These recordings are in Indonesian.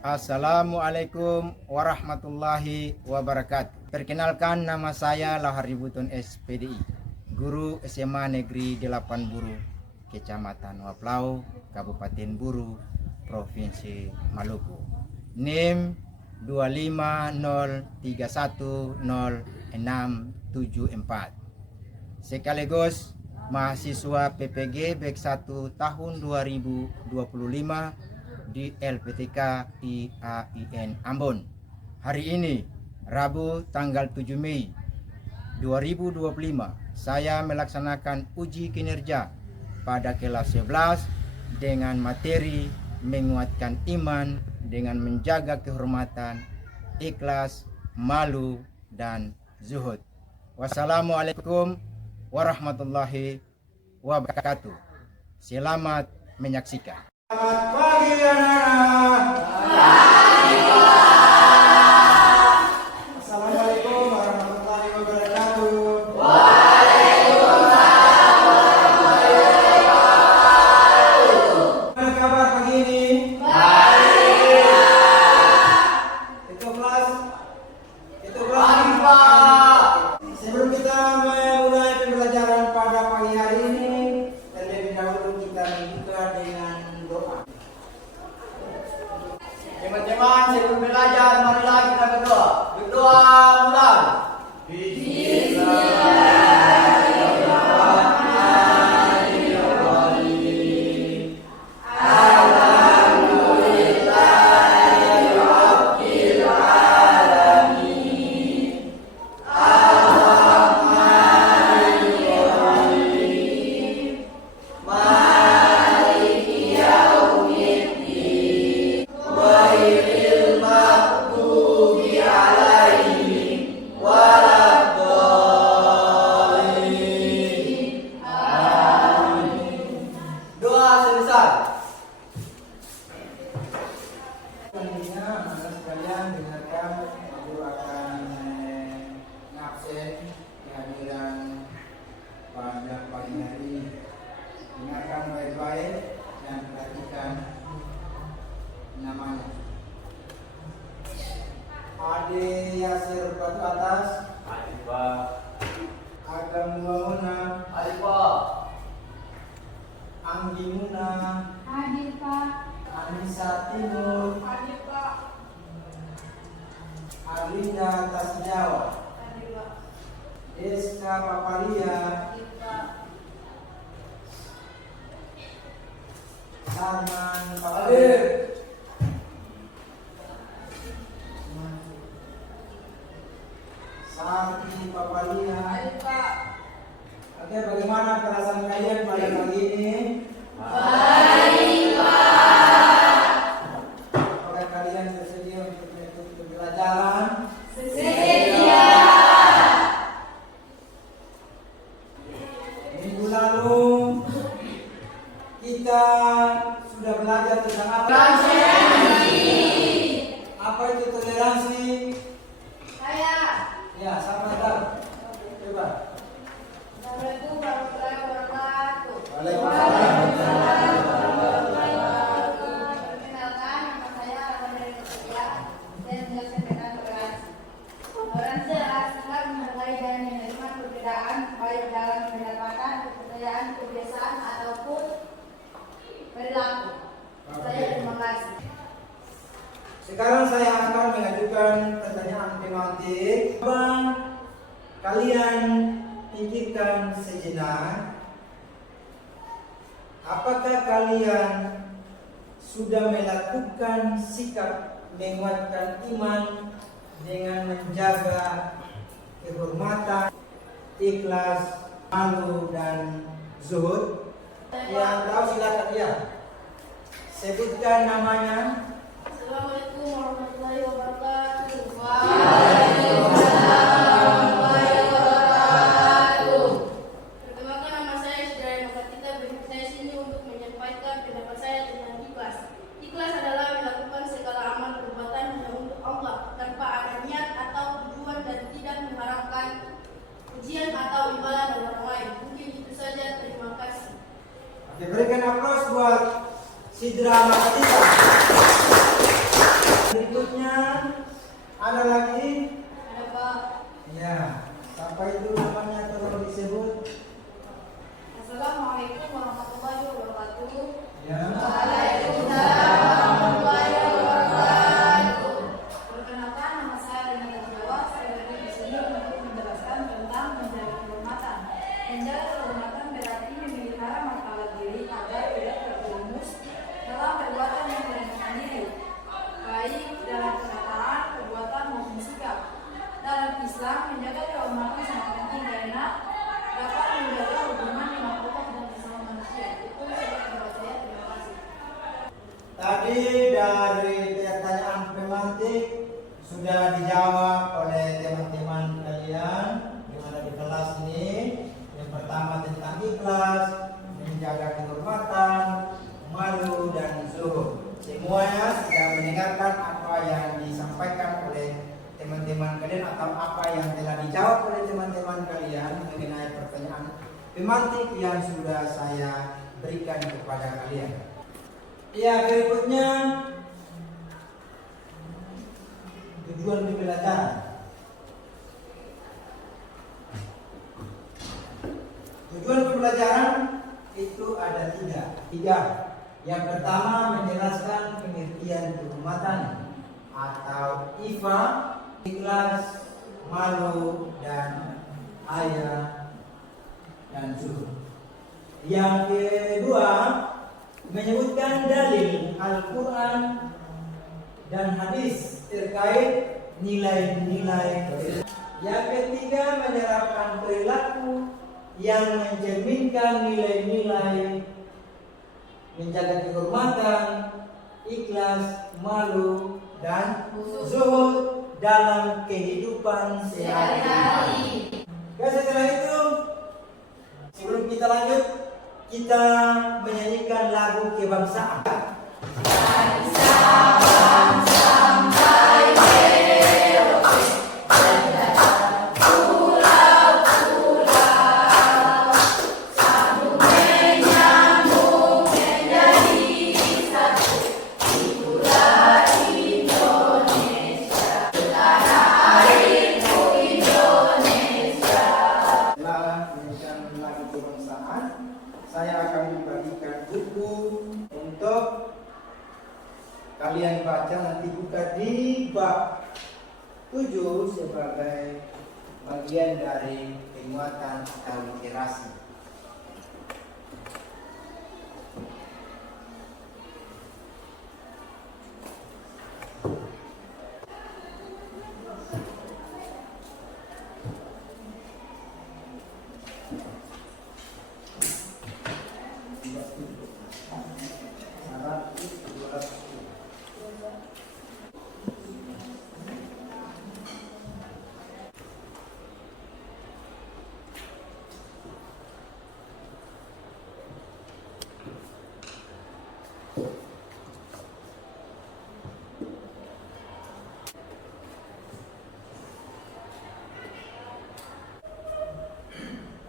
Assalamualaikum warahmatullahi wabarakatuh. Perkenalkan, nama saya Lahari Butun SPDI, guru SMA Negeri 8 Buru, Kecamatan Waplau, Kabupaten Buru, Provinsi Maluku. NIM 250310674. Sekaligus mahasiswa PPG Bek 1 tahun 2025 di LPTK IAIN Ambon. Hari ini, Rabu tanggal 7 Mei 2025, saya melaksanakan uji kinerja pada kelas 11 dengan materi menguatkan iman dengan menjaga kehormatan, ikhlas, malu, dan zuhud. Wassalamualaikum warahmatullahi wabarakatuh. Selamat menyaksikan. Selamat pagi anak-anak. Assalamualaikum warahmatullahi wabarakatuh. Waalaikumsalam warahmatullahi wabarakatuh. Apa kabar pagi ini? Baik. Itu kelas Baik, Pak. Sebelum kita memulai pembelajaran pada pagi hari ini, terlebih dahulu kita membuka dengan doa. Teman-teman, sebelum belajar, marilah kita berdoa. Berdoa mulai. Doa selesai. Selanjutnya, anak sekalian dengarkan, guru akan ngabsen kehadiran pada pagi hari ini. Dengarkan baik-baik dan perhatikan namanya. Ade Yasir Batu Atas, Adik, Pak. Agam Muhammad, Adik, Pak. Anggi Muna, Hadir Pak. Anissa Timur, Hadir Pak. Arlinda Tasjawa, Hadir Pak. Deska Papalia, Hadir Pak. Sarman Hadir. Papalia, Sakti Papalia. Hadir Pak. Oke, bagaimana perasaan kalian pada pagi ini? Baik, Apakah kalian bersedia untuk mengikuti pembelajaran? Sedia. Minggu lalu kita sudah belajar tentang apa? Toleransi. Apa itu toleransi? Saya. Ya, sama tahu. Coba. Assalamualaikum warahmatullahi wabarakatuh. Waalaikumsalam. Perkenalkan, nama saya Rahmadani Nursia dan menjelaskan tentang toleransi. Toleransi adalah sikap menghargai dan menerima perbedaan baik dalam pendapatan, kepercayaan, kebiasaan ataupun perilaku. Saya terima kasih. Sekarang saya akan mengajukan pertanyaan tematik. Bang, kalian pikirkan sejenak. Apakah kalian sudah melakukan sikap menguatkan iman dengan menjaga kehormatan, ikhlas, malu, dan zuhud? Yang tahu silakan ya. Sebutkan namanya. Assalamualaikum warahmatullahi wabarakatuh. Perkenalkan, nama saya Saudara Novatika. Berikut saya sini untuk menyampaikan pendapat saya tentang ikhlas. Ikhlas adalah melakukan segala amal perbuatan hanya untuk Allah tanpa ada niat atau tujuan dan tidak mengharapkan pujian atau imbalan dari orang lain. Mungkin itu saja. Terima kasih. Oke, berikan aplaus buat Sidra Novatika. berikutnya ada lagi. Ada Pak. Ya, siapa itu namanya tolong disebut. Assalamualaikum warahmatullahi wabarakatuh. Ya. Waalaikumsalam warahmatullahi wabarakatuh. Perkenalkan, nama saya Renata Jawa. Saya hadir di sini untuk menjelaskan tentang menjaga kehormatan. Menjaga kehormatan berarti memelihara martabat diri agar tidak terjerumus dalam perbuatan yang merendahkan diri, baik dalam perkataan, perbuatan maupun sikap. Dalam Islam, menjaga kehormatan sangat penting karena dapat menjaga hubungan dengan Allah dan sesama manusia. Itu saja pendapat saya. Terima kasih. Tadi dari pertanyaan pemantik sudah dijawab oleh teman-teman kalian yang ada di kelas ini. Yang pertama tentang ikhlas, menjaga kehormatan, malu dan zuhud. Semuanya sudah mendengarkan apa yang disampaikan oleh teman-teman kalian atau apa yang telah dijawab oleh teman-teman kalian mengenai pertanyaan pemantik yang sudah saya berikan kepada kalian. Ya, berikutnya tujuan pembelajaran. Tujuan pembelajaran itu ada tiga. Yang pertama menjelaskan pengertian kehormatan atau IFA, ikhlas, malu dan haya dan zuhud. Yang kedua menyebutkan dalil Al-Quran dan hadis terkait nilai-nilai. Yang ketiga menerapkan perilaku yang mencerminkan nilai-nilai menjaga kehormatan, ikhlas, malu dan zuhud dalam kehidupan sehari-hari. Setelah itu, sebelum kita lanjut, kita menyanyikan lagu kebangsaan. Saya akan membagikan buku untuk kalian baca, nanti buka di bab 7 sebagai bagian dari penguatan atau literasi.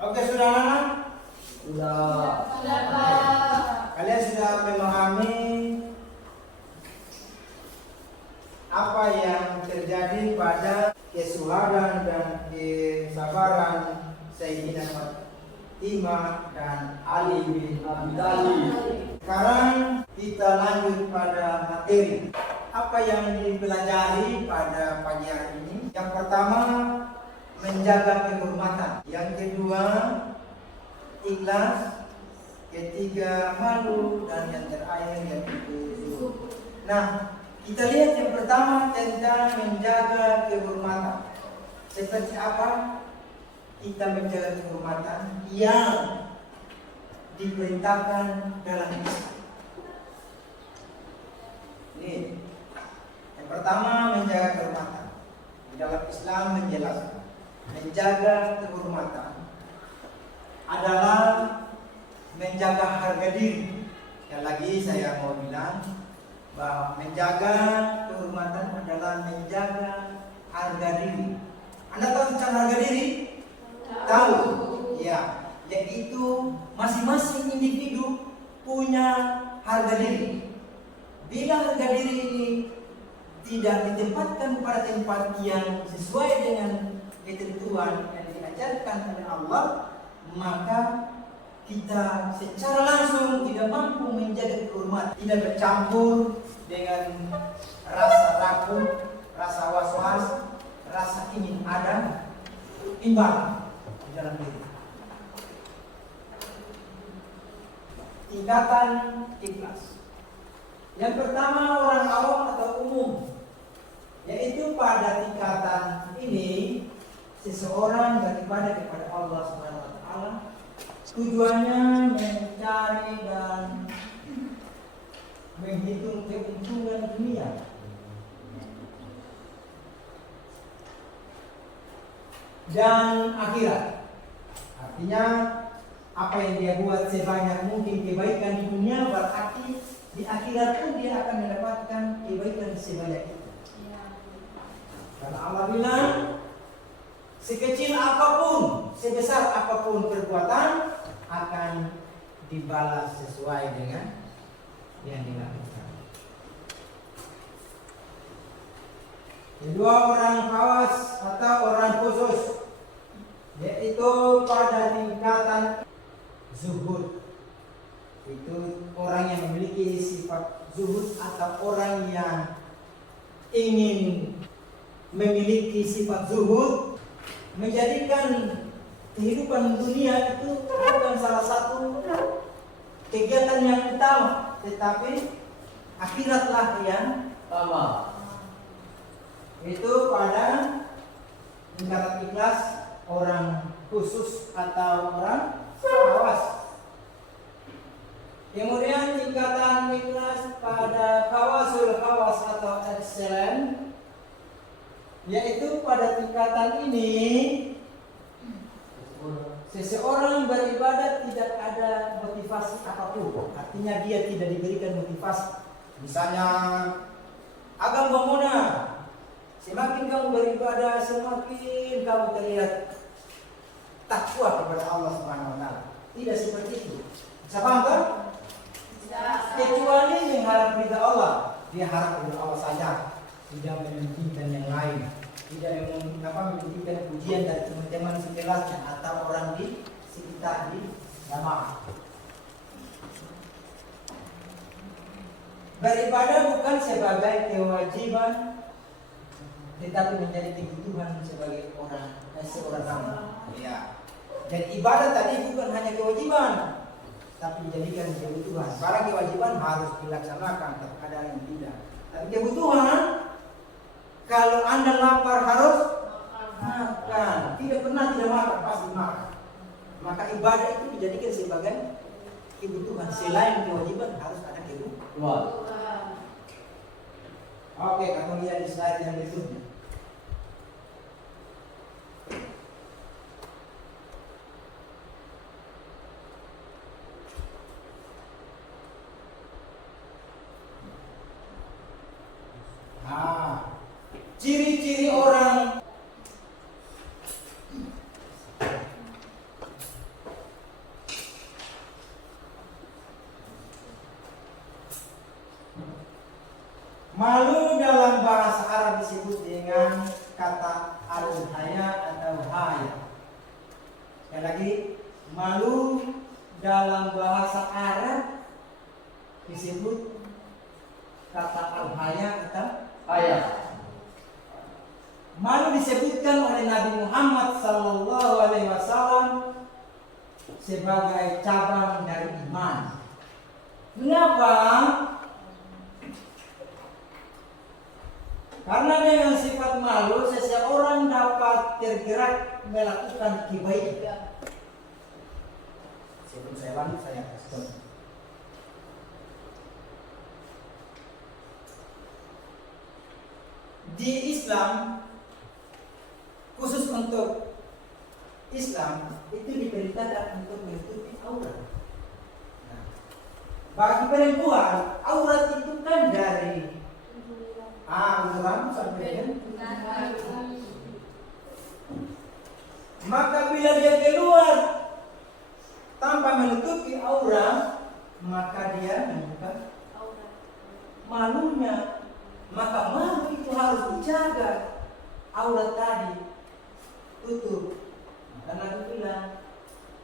Oke, sudah anak? Sudah. Kalian sudah memahami apa yang terjadi pada kesuhadan dan kesabaran Sayyidina Fatimah dan Ali bin Abi Thalib. Sekarang kita lanjut pada materi. Apa yang dipelajari pada pagi hari ini? Yang pertama, menjaga kehormatan. Yang kedua, ikhlas. Ketiga, malu. Dan yang terakhir yaitu zuhud. Nah, kita lihat yang pertama tentang menjaga kehormatan. Seperti apa kita menjaga kehormatan yang diperintahkan dalam Islam. Ini yang pertama, menjaga kehormatan. Di dalam Islam menjelaskan menjaga kehormatan adalah menjaga harga diri. Sekali lagi saya mau bilang bahwa menjaga kehormatan adalah menjaga harga diri. Anda tahu tentang harga diri? Tahu? Ya, yaitu masing-masing individu punya harga diri. Bila harga diri ini tidak ditempatkan pada tempat yang sesuai dengan ketentuan yang diajarkan oleh Allah, maka kita secara langsung tidak mampu menjaga kehormatan, tidak bercampur dengan rasa ragu, rasa was-was, rasa ingin ada imbang di dalam diri. Tingkatan ikhlas. Yang pertama orang awam atau umum, yaitu pada tingkatan ini seseorang beribadah kepada Allah Subhanahu wa taala tujuannya mencari dan menghitung keuntungan dunia. Dan akhirat. Artinya apa yang dia buat sebanyak mungkin kebaikan di dunia, berarti di akhirat pun dia akan mendapatkan kebaikan sebanyak itu. Karena Allah bilang, sekecil apapun, sebesar apapun perbuatan akan dibalas sesuai dengan yang dilakukan. Kedua, orang khawas atau orang khusus, yaitu pada tingkatan zuhud. Itu orang yang memiliki sifat zuhud atau orang yang ingin memiliki sifat zuhud, menjadikan kehidupan dunia itu bukan salah satu kegiatan yang utama, tetapi akhiratlah yang Sama. itu pada tingkatan ikhlas orang khusus atau orang khawas. Kemudian tingkatan ikhlas pada khawasul khawas atau excellent, yaitu pada tingkatan ini seseorang beribadah tidak ada motivasi apapun. Artinya dia tidak diberikan motivasi. Misalnya agam Bamona, semakin kamu beribadah, semakin kamu terlihat takwa kepada Allah Subhanahu wa taala. Tidak seperti itu. Bisa paham kan? Kecuali mengharap ridha Allah, dia harap ridha Allah saja, tidak mementingkan yang lain, tidak mementingkan pujian dari teman-teman sekelasnya atau orang di sekitar di jamaah. Beribadah bukan sebagai kewajiban, tetapi menjadi kebutuhan sebagai seorang hamba. Ya. Dan ibadah tadi bukan hanya kewajiban, tapi dijadikan kebutuhan. Barang kewajiban harus dilaksanakan, terkadang yang tidak. Tapi kebutuhan, kalau Anda lapar harus makan. Tidak pernah tidak makan, pasti makan. Maka ibadah itu dijadikan sebagai kebutuhan. Selain kewajiban harus ada kebutuhan. Oke, kita lihat di slide yang berikutnya. Ciri-ciri orang malu dalam bahasa Arab disebut dengan kata al-haya atau haya. Sekali lagi, malu dalam bahasa Arab disebut kata al-haya atau Haya. Malu disebutkan oleh Nabi Muhammad SAW sebagai cabang dari iman. Mengapa? Karena dengan sifat malu seseorang dapat tergerak melakukan kebaikan. Sebelum saya lanjut, saya kasih contoh. Di Islam, khusus untuk Islam itu diperintahkan untuk menutupi aurat. Nah, bagi perempuan, aurat itu kan dari rambut sampai dengan maka bila dia keluar tanpa menutupi aurat, maka dia membuka malunya. Maka malu itu harus dijaga aurat tadi, tutup. Karena aku bilang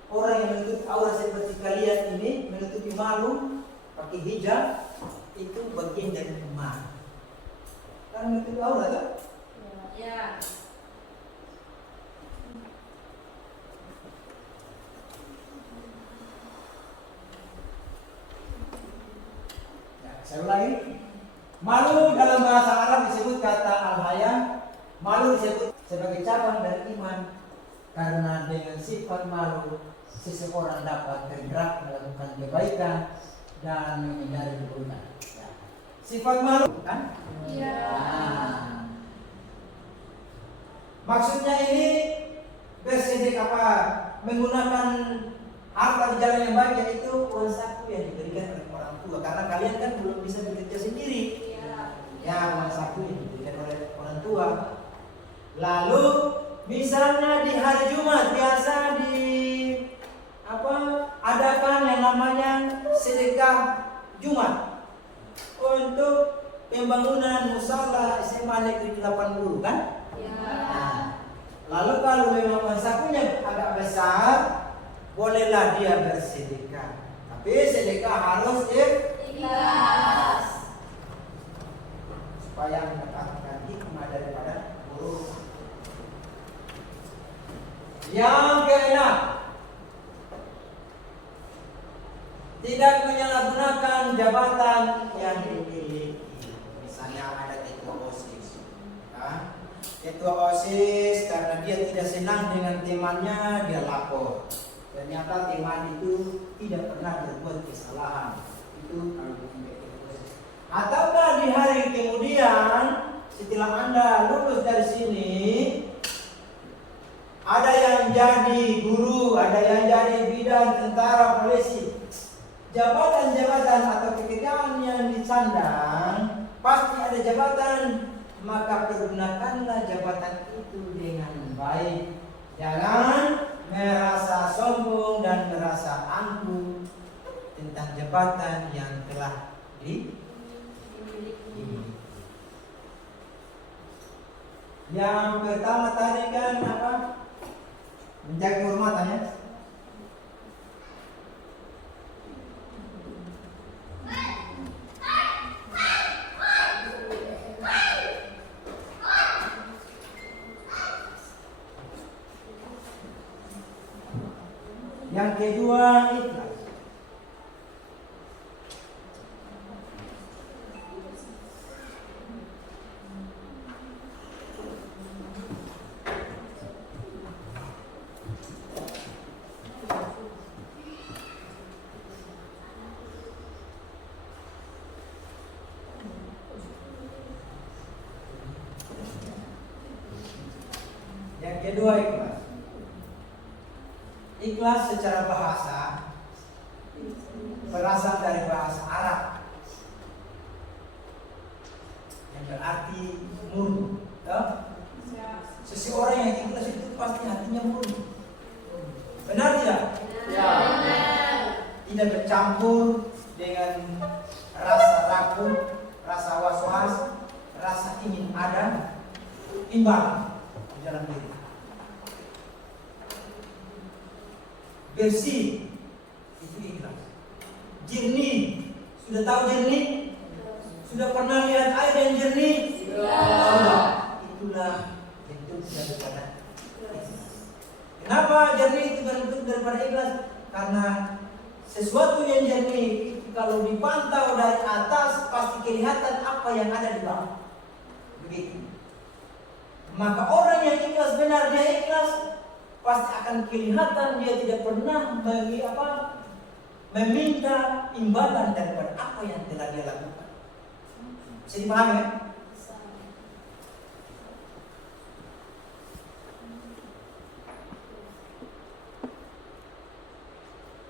orang yang menutup aurat seperti kalian ini, menutupi malu pakai hijab, itu bagian dari kemar. Karena menutup aurat kan? Ya. Saya ulangi, malu dalam bahasa Arab disebut kata al-haya. Malu disebut sebagai cabang dari iman, karena dengan sifat malu seseorang dapat bergerak melakukan kebaikan dan menghindari keburukan. Ya. Sifat malu kan? Iya. Nah, maksudnya ini bersedekah apa? Menggunakan harta di jalan yang baik, yaitu uang saku yang diberikan oleh orang tua. Karena kalian kan belum bisa bekerja sendiri. Ya, uang saku yang diberikan oleh orang tua. Lalu misalnya di hari Jumat biasa adakan yang namanya sedekah Jumat untuk pembangunan musala SMA Negeri 80 kan? Nah, lalu kalau memang uang sakunya agak besar, bolehlah dia bersedekah. Tapi sedekah harus Ikhlas. supaya mendapatkan hikmah daripada guru. Yang keenam, tidak menyalahgunakan jabatan yang dimiliki. Misalnya ada ketua OSIS, ketua OSIS karena dia tidak senang dengan temannya, dia lapor. Ternyata teman itu tidak pernah berbuat kesalahan. Itu kalau ataukah di hari kemudian setelah Anda lulus dari sini, ada yang jadi guru, ada yang jadi bidan, tentara, polisi. Jabatan-jabatan atau pekerjaan yang disandang pasti ada jabatan, maka pergunakanlah jabatan itu dengan baik. Jangan merasa sombong dan merasa angkuh tentang jabatan yang telah dimiliki. Yang pertama tadi kan apa? Menjaga kehormatan ya. Yang kedua ikhlas. Yang kedua ikhlas. Ikhlas secara bahasa berasal dari bahasa Arab yang berarti murni. Seseorang yang ikhlas itu pasti hatinya murni. Benar tidak? Ya. Tidak bercampur dengan rasa ragu, rasa was-was, rasa ingin ada, imbang di dalam diri. Bersih itu ikhlas. Jernih, sudah tahu jernih? Sudah pernah lihat air yang jernih? Sudah. Itulah bentuk daripada ikhlas. Kenapa jernih itu bentuk daripada ikhlas? Karena sesuatu yang jernih itu kalau dipantau dari atas pasti kelihatan apa yang ada di bawah. Begitu. Maka orang yang ikhlas benar, dia ikhlas, pasti akan kelihatan dia tidak pernah meminta imbalan daripada apa yang telah dia lakukan. Bisa dipahami ya?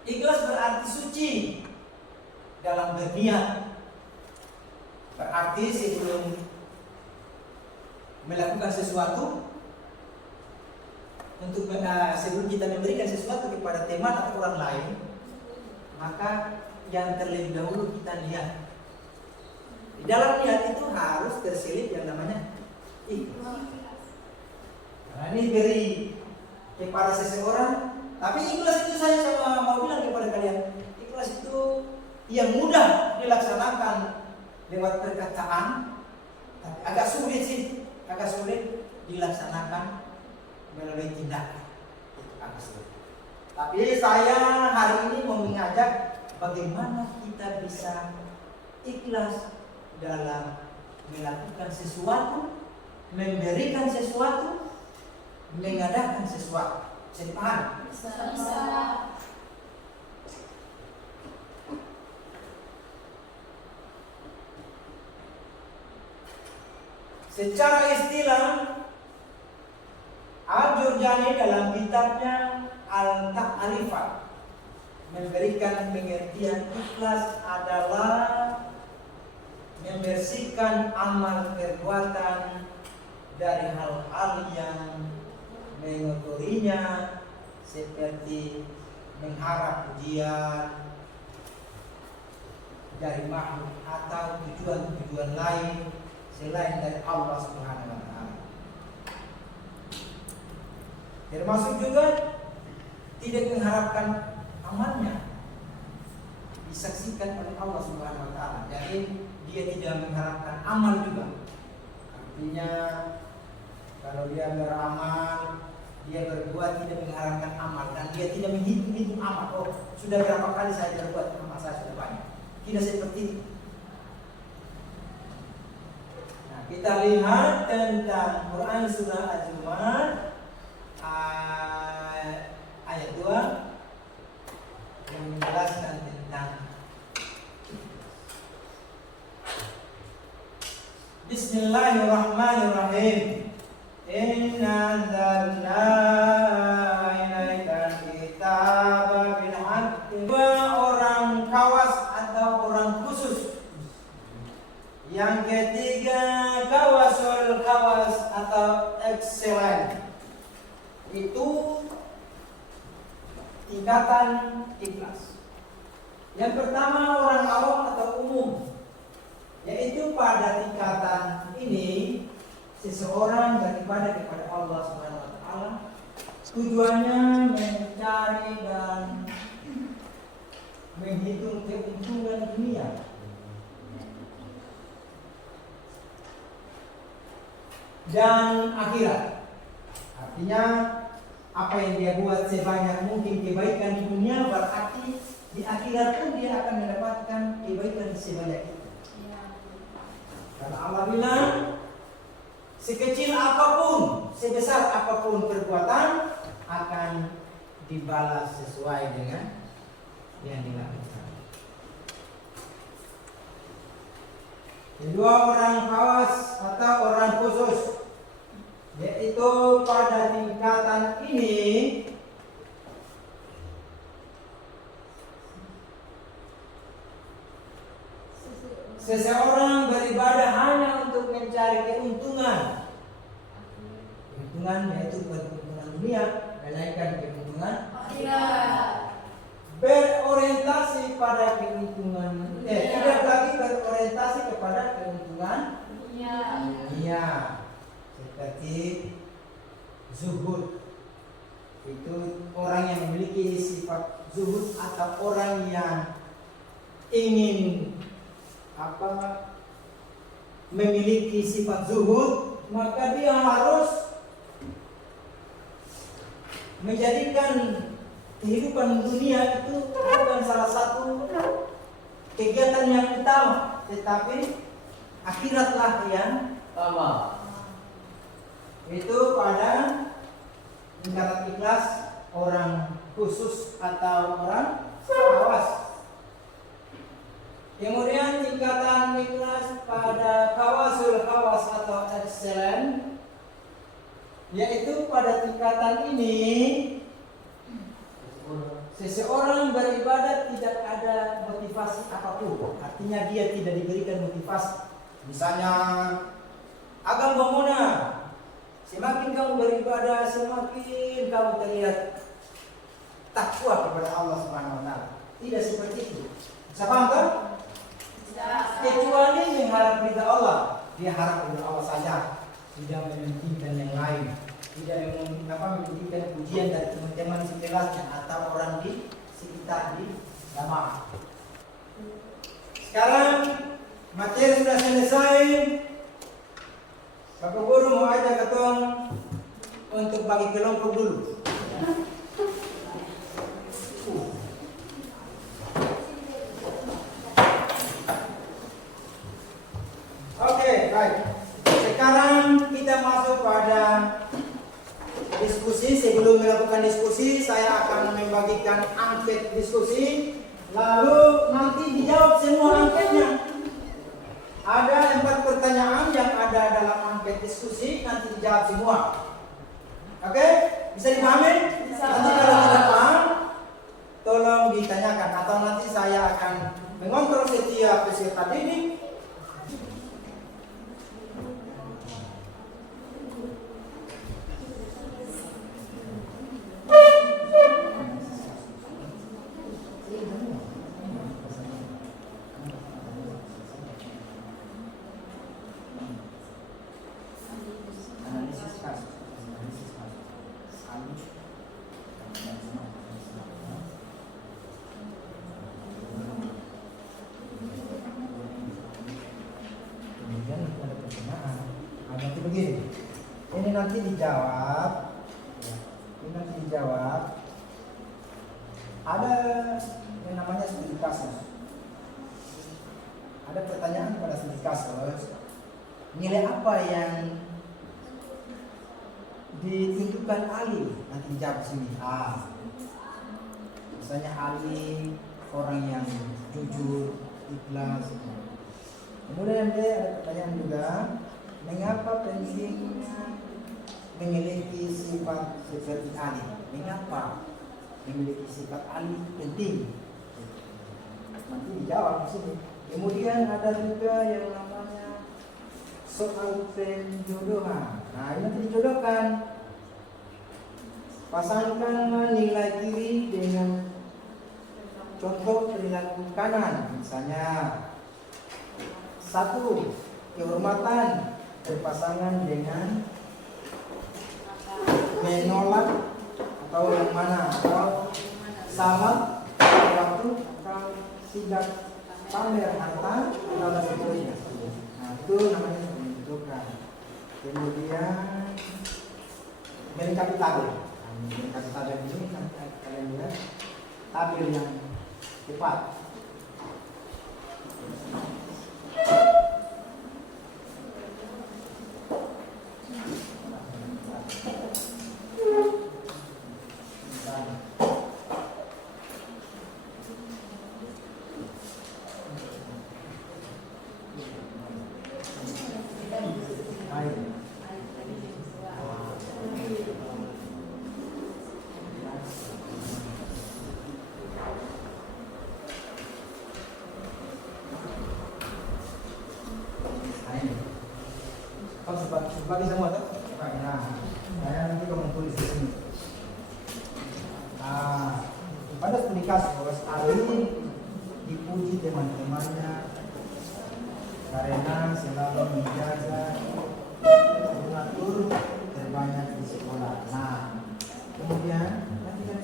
Ikhlas berarti suci dalam berniat. Berarti sebelum melakukan sesuatu, sebelum kita memberikan sesuatu kepada teman atau orang lain, maka yang terlebih dahulu kita lihat. Di dalam niat itu harus terselip yang namanya ikhlas. Karena ini beri kepada seseorang, tapi ikhlas itu saya sama mau bilang kepada kalian, ikhlas itu yang mudah dilaksanakan lewat perkataan, tapi agak sulit dilaksanakan melalui tindakan. Itu agak sulit. Tapi saya hari ini mau mengajak bagaimana kita bisa ikhlas dalam melakukan sesuatu, memberikan sesuatu, mengadakan sesuatu. Bisa dipahami? Bisa. Secara istilah, Al-Jurjani dalam kitabnya Al-Ta'rifah memberikan pengertian ikhlas adalah membersihkan amal perbuatan dari hal-hal yang mengotorinya, seperti mengharap pujian dari makhluk atau tujuan-tujuan lain selain dari Allah Subhanahu wa taala. Termasuk juga tidak mengharapkan amalnya disaksikan oleh Allah Subhanahu wa taala. Jadi dia tidak mengharapkan amal juga. Artinya kalau dia beramal, dia berbuat tidak mengharapkan amal dan dia tidak menghitung amal. Oh, sudah berapa kali saya berbuat, amal saya sudah banyak. Tidak seperti itu. Kita lihat tentang Quran surah Az-Zumar ayat 2 yang menjelaskan tentang Bismillahirrahmanirrahim. Inna anzalna ilaikal kitaba bil haqqi. Dua orang kawas atau orang khusus. Yang ketiga kawasul kawas atau excellent. Itu tingkatan ikhlas. Yang pertama orang awam atau umum, yaitu pada tingkatan ini seseorang beribadah kepada Allah Subhanahu wa taala, tujuannya mencari dan menghitung keuntungan dunia dan akhirat. Artinya apa yang dia buat sebanyak mungkin kebaikan di dunia, berarti di akhirat pun dia akan mendapatkan kebaikan sebanyak itu. Karena Allah bilang, sekecil apapun, sebesar apapun perbuatan akan dibalas sesuai dengan yang dilakukan. Kedua orang khawas atau orang khusus, yaitu pada tingkatan ini seseorang beribadah hanya untuk mencari keuntungan, yaitu keuntungan dunia, menaikkan keuntungan Akhirat. berorientasi pada keuntungan, tidak lagi berorientasi kepada keuntungan dunia, seperti zuhud. Itu orang yang memiliki sifat zuhud atau orang yang ingin memiliki sifat zuhud, maka dia harus menjadikan kehidupan dunia itu bukan salah satu kegiatan yang utama, tetapi akhiratlah yang utama. Itu pada tingkatan ikhlas orang khusus atau orang khawas. Kemudian tingkatan ikhlas pada kawasul kawas atau excellent, yaitu pada tingkatan ini seseorang beribadah tidak ada motivasi apapun. Artinya dia tidak diberikan motivasi. Misalnya agama Mona, semakin kamu beribadah, semakin kamu terlihat takwa kepada Allah Subhanahu wa taala. Tidak seperti itu. Bisa paham kan? Kecuali mengharap ridha Allah, dia harap ridha Allah saja. tidak mementingkan yang lain, tidak mementingkan pujian dari teman-teman sekelasnya atau orang di sekitar di jamaah. Sekarang materi sudah selesai. Bapak Guru mau ajak ketong untuk bagi kelompok dulu. Oke, baik. Sekarang kita masuk pada diskusi. Sebelum melakukan diskusi, saya akan membagikan angket diskusi. Lalu nanti dijawab semua angketnya. Ada 4 pertanyaan yang ada dalam angket diskusi, nanti dijawab semua. Oke? Bisa dipahami? Bisa. Nanti kalau tidak paham, tolong ditanyakan. Atau nanti saya akan mengontrol setiap peserta didik. Kemudian ada pertanyaan. Nanti begini. Ini nanti dijawab. Ini nanti dijawab. Ada yang namanya studi kasus. Ada pertanyaan pada studi kasus. Nilai apa yang ditentukan ahli? Nanti dijawab sini. Misalnya ahli orang yang jujur, ikhlas. Kemudian ada pertanyaan juga, mengapa pentingnya memiliki sifat seperti ahli? Mengapa memiliki sifat ahli penting? Nanti dijawab di sini. Kemudian ada juga yang namanya soal penjodohan. Nah, ini nanti dijodohkan. Pasangkan nilai kiri dengan contoh perilaku kanan. Misalnya 1. Kehormatan berpasangan dengan menolak atau yang mana, atau salah waktu, atau tidak pamer harta dan seterusnya. Nah, itu namanya menentukan. Kemudian melengkapi tabel. Melengkapi tabel ini nanti kalian lihat tabel yang tepat. Bagi semua tuh. Nah, saya nanti kamu tulis di sini. Pada studi kasus ahli dipuji teman-temannya karena selalu menjaga mengatur terbanyak di sekolah. Nah, kemudian nanti kan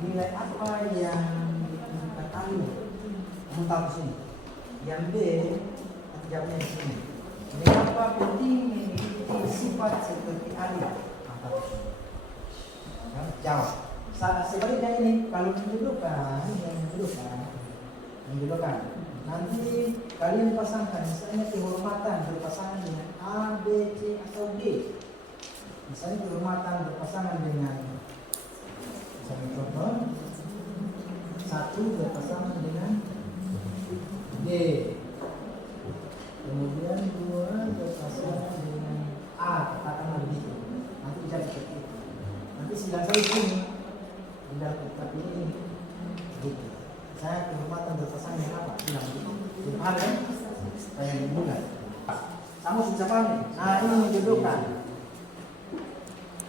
nilai apa yang ditentukan ahli? Kamu tahu di sini. Yang B jawabnya di sini. Mengapa penting memiliki sifat seperti ahli? Jawab. Sebaliknya ini kalau menjodohkan, nanti kalian pasangkan misalnya kehormatan berpasangan dengan A, B, C atau D. Misalnya kehormatan berpasangan dengan, misalnya contoh 1 berpasangan dengan D. Kemudian 2 berpasangan dengan A, katakanlah begitu. Nanti bisa seperti itu. Nanti sidang saya sini di dalam kitab ini begitu. Saya kehormatan berpasangan dengan apa? Bilang begitu. Paham kan? Supaya dimulai. Kamu bisa paham? Nah, ini menjodohkan.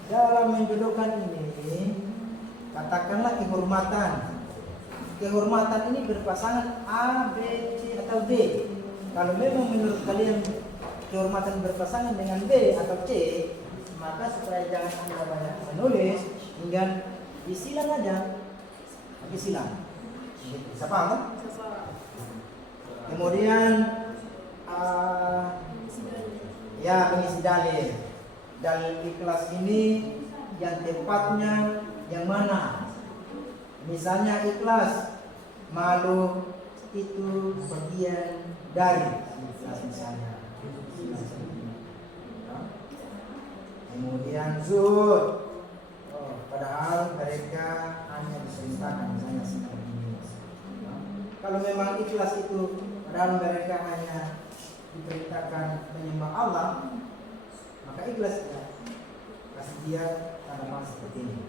Dalam menjodohkan ini, katakanlah kehormatan. Kehormatan ini berpasangan A, B, C atau D. Kalau memang menurut kalian kehormatan berpasangan dengan B atau C, maka supaya jangan Anda banyak menulis, tinggal disilang aja. Disilang. Bisa paham kan? Kemudian mengisi dalil. Dalil ikhlas ini yang tepatnya yang mana? Misalnya ikhlas, malu itu bagian dari ikhlas misalnya. Kemudian zuhud, padahal mereka hanya diceritakan misalnya seperti ini. Kalau memang ikhlas itu padahal mereka hanya diperintahkan menyembah Allah, maka ikhlas ya. Kasih dia tanaman seperti ini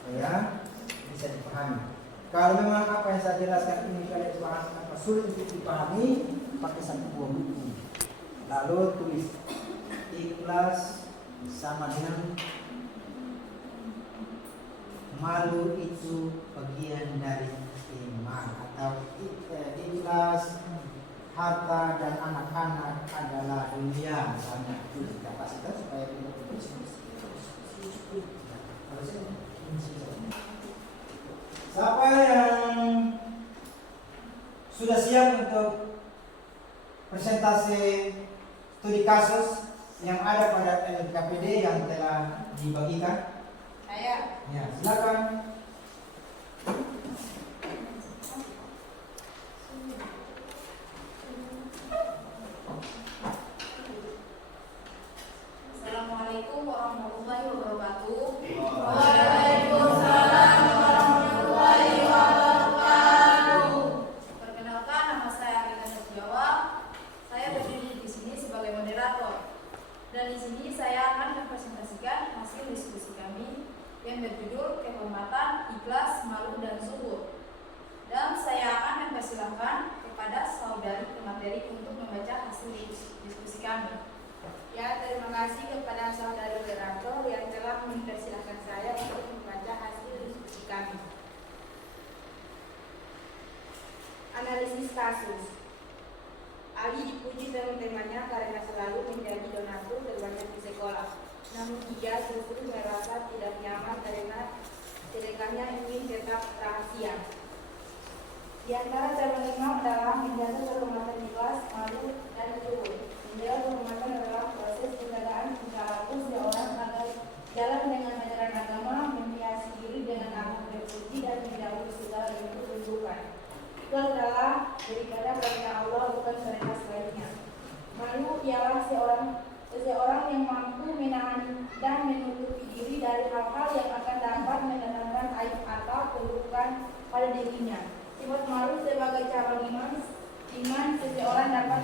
supaya bisa dipahami. Kalau memang apa yang saya jelaskan ini kalian paham apa sulit untuk dipahami, pakai satu buah buku, lalu tulis ikhlas sama dengan malu itu bagian dari iman, atau ikhlas harta dan anak-anak adalah dunia, misalnya itu kita pastikan supaya tidak siapa yang sudah siap untuk presentasi studi kasus yang ada pada LKPD yang telah dibagikan? Saya. Ya, silakan. Assalamualaikum warahmatullahi wabarakatuh. Waalaikumsalam warahmatullahi wabarakatuh. Perkenalkan, nama saya Rina Nurjawab. Saya berdiri di sini sebagai moderator. Dan di sini saya akan mempresentasikan hasil diskusi kami yang berjudul kehormatan, ikhlas, malu, dan zuhud. Dan saya akan mempersilahkan kepada saudari pemateri untuk membaca hasil diskusi kami. Ya, terima kasih kepada saudara moderator yang telah mempersilahkan saya untuk membaca hasil diskusi kami. Analisis kasus. Ali dipuji teman-temannya karena selalu menjadi donatur terbanyak di sekolah. Namun ia justru merasa tidak nyaman karena sedekahnya ingin tetap rahasia. Di antara tema adalah menjaga kehormatan ikhlas, malu, dan zuhud. Menjaga kehormatan adalah proses penjagaan perilaku seseorang agar jalan dengan ajaran agama, menghiasi diri dengan akhlak terpuji dan menjauhi segala bentuk keburukan. Itu adalah beribadah kepada Allah, bukan kepada selainnya. Malu ialah seseorang yang mampu menahan dan menutupi diri dari hal-hal yang akan dapat mendatangkan aib atau keburukan pada dirinya. Sifat malu sebagai cabang iman seseorang dapat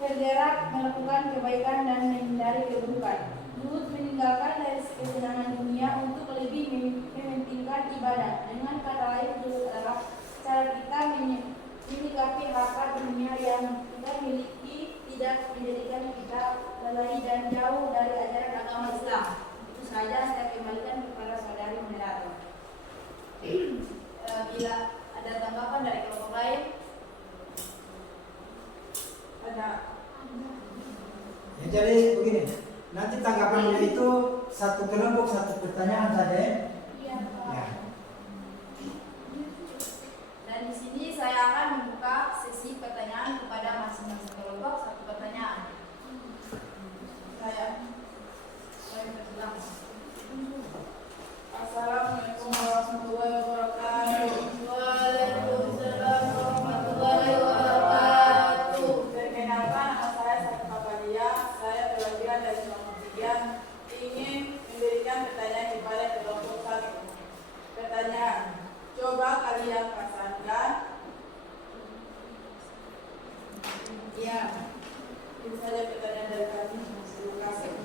bergerak melakukan kebaikan dan menghindari keburukan. Zuhud meninggalkan dari kesenangan dunia untuk lebih mementingkan ibadah. Dengan kata lain, zuhud adalah cara kita menyikapi harta dunia yang kita miliki, tidak menjadikan kita lalai dan jauh dari ajaran agama Islam. Itu saja, saya kembalikan kepada saudari moderator. Bila ada tanggapan dari kelompok lain, Ada. Ya, jadi begini, nanti tanggapannya itu satu kelompok satu pertanyaan saja. iya. Ya. Dan di sini saya akan membuka sesi pertanyaan kepada masing-masing kelompok, satu pertanyaan. Saya persilakan. Assalamualaikum warahmatullahi wabarakatuh. Waalaikumsalam warahmatullahi wabarakatuh. Perkenalkan, nama saya Safa Falia. Saya perwakilan dari kelompok 3 ingin memberikan pertanyaan kepada kelompok 1. Pertanyaan, coba kalian pasangan. Ya. Itu saja pertanyaan dari kami. Terima kasih.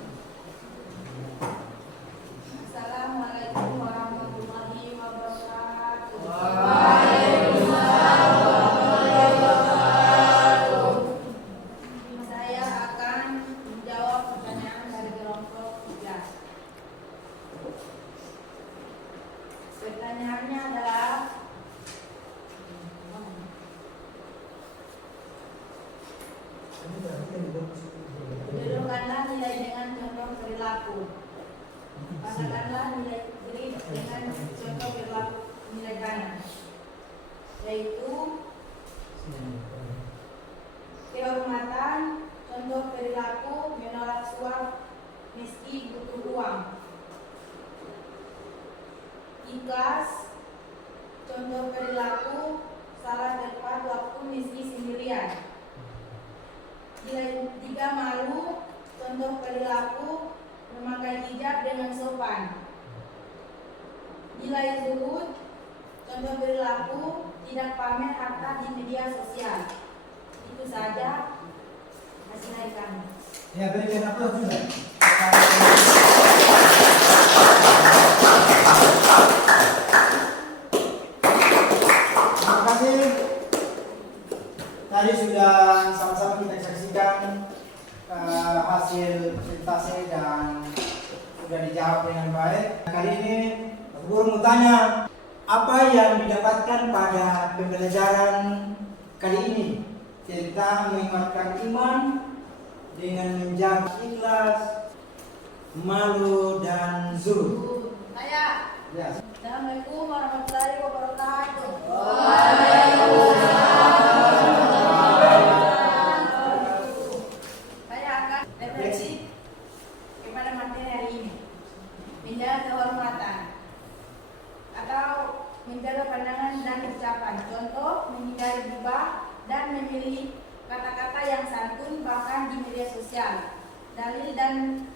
Assalamualaikum warahmatullahi wabarakatuh. Waalaikumsalam warahmatullahi wabarakatuh. Saya akan menjawab pertanyaan dari kelompok 3. Pertanyaannya adalah ikhlas, contoh perilaku, salah tepat waktu meski sendirian. Nilai 3 malu, contoh perilaku, memakai hijab dengan sopan. Nilai zuhud, contoh perilaku, tidak pamer harta di media sosial. Itu saja hasil dari kami. Ya, berikan aplaus juga. Terima kasih. Tadi sudah sama-sama kita saksikan hasil presentasi dan sudah dijawab dengan baik. Kali ini guru mau tanya, apa yang didapatkan pada pembelajaran kali ini tentang menguatkan iman dengan menjaga ikhlas, malu dan zuhud. Saya. Ya. Assalamualaikum warahmatullahi wabarakatuh. Saya akan refleksi kepada materi hari ini. Menjaga kehormatan atau menjaga pandangan dan ucapan. Contoh, menghindari gibah dan memilih kata-kata yang santun bahkan di media sosial. Dalil dan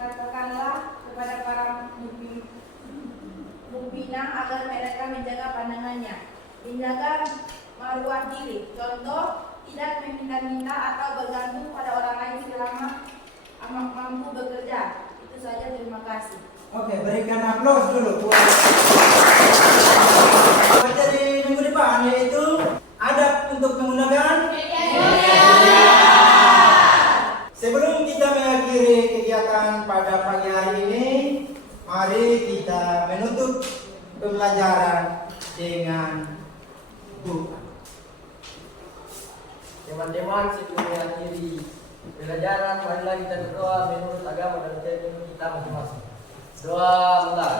katakanlah kepada para mukminah agar mereka menjaga pandangannya, menjaga maruah diri. Contoh, tidak meminta-minta atau bergantung pada orang lain selama mampu bekerja. Itu saja, terima kasih. Oke, berikan aplaus dulu. Materi minggu depan yaitu adab untuk menggunakan media. Sebelum kita mengakhiri kegiatan pada pagi hari ini, mari kita menutup pembelajaran dengan doa. Teman-teman, sebelum mengakhiri pelajaran, marilah kita berdoa menurut agama dan keyakinan kita masing-masing. Doa mulai.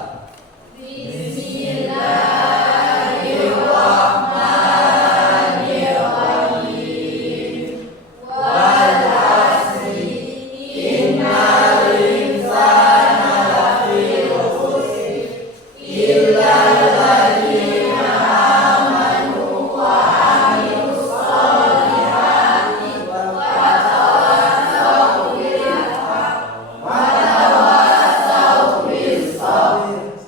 Bismillahirrahmanirrahim. Wal asri, innal insana lafi khusr, illa alladziina amanu wa amilus solihati wa tawassaw bil haqq wa tawassaw bis sabr.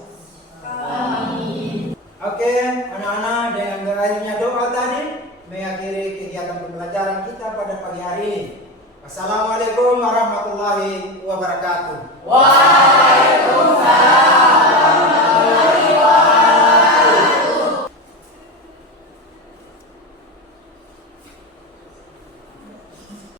Amin. Oke, anak-anak, dengan berakhirnya doa tadi mengakhiri kegiatan pembelajaran kita pada pagi hari ini. Wassalamualaikum warahmatullahi wabarakatuh.